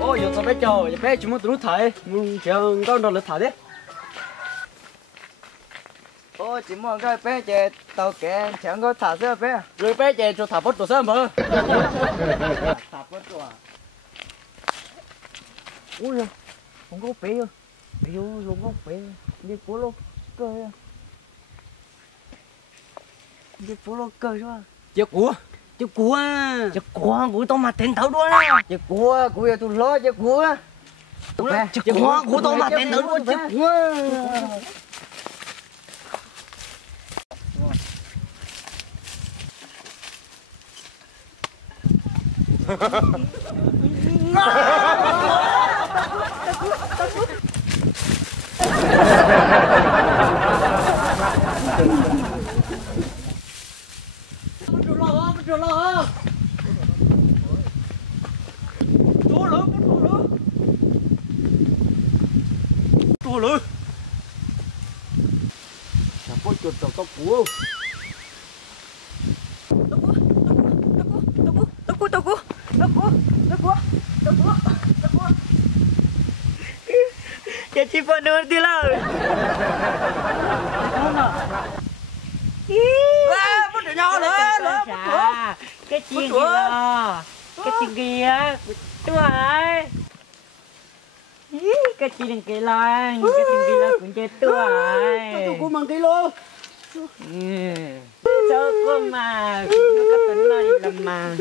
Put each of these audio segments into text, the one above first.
Ôi, giờ tao bé chờ, giờ bé chúng muốn tụi nó thải, muốn chờ con đâu là thải đấy. Ôi, chỉ muốn cái bé chơi tàu kẹn, chẳng có thả xe bé. Rồi bé chờ cho thả bớt đồ sao mà? Thả bớt rồi. Ui giời, không có bé rồi, bé vô luôn không bé, đi phố luôn, cười à, đi phố luôn cười chứ à. Chiếc cua của tao mà tên thấu đuôi nè. Chiếc cua giờ tôi lo chiếc cua. Chiếc cua của tao mà tên thấu đuôi chiếc cua. Bắt lo. Chua lửa. Chả có chuột tao cua. Ya cipa ngerti lah. Bắt được nhau nữa. Cái chuyện kia, cái chuyện kia, tuổi. Cái chuyện kia là cũng chơi tuổi. Tao cua mang kilo. Sao cô mà cái tính này làm mà.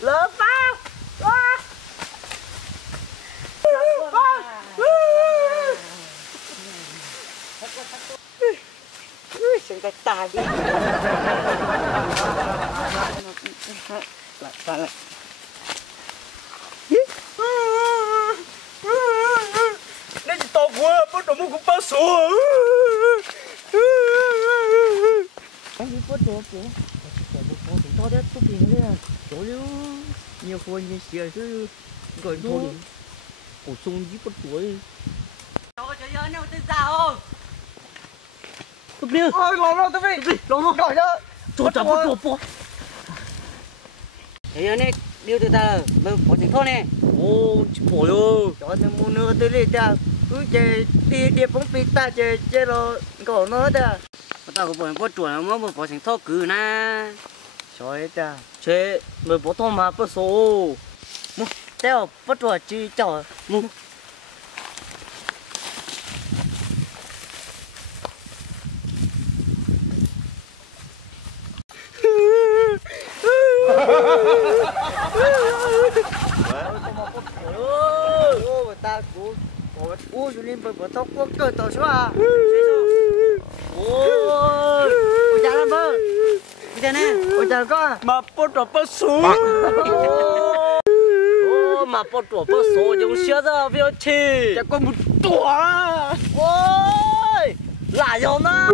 Lỡ bao. Xin cái tài đi. Lại. Nên chỉ tao cua, bắt đầu mua cũng bao số. Anh đi bắt đồ kìa. Tao đã tốt tiền đấy à. Chỗ nhiều phôi nhiều xìa chứ. Gọi thôi. Cổ sung với bắt tuổi. Trời ơi, nếu tôi ra không? Tụi đi. Ôi, lộn đâu tụi đi. Lộn Gọi cho. Chỗ chả bắt đồ po. Thế giờ này, điều từ ta, mình bỏ tiền thôi nè. Ô, chỉ bỏ ơi. Cho tôi mua nữa tôi đi cha. Cứ chơi đi bóng pít ta chơi rồi cổ nó ta. Tao có bỏ chuột mà bỏ thành thóc cừ na. Trời cha. Chế, người bỏ thóc mà bắt số. Mua, tao bắt chuột chi chở. Mua. Ô, ta cũng ô cho nên bởi tóc quốc cơ tao chứ à. Ôi, Ôi cha làm vợ. Đi nè, ôi cha có. mà bắt số. Ô, mà bắt số dùng xe ra phía chi. Chả có một tuổi. Ôi, lại rồi na.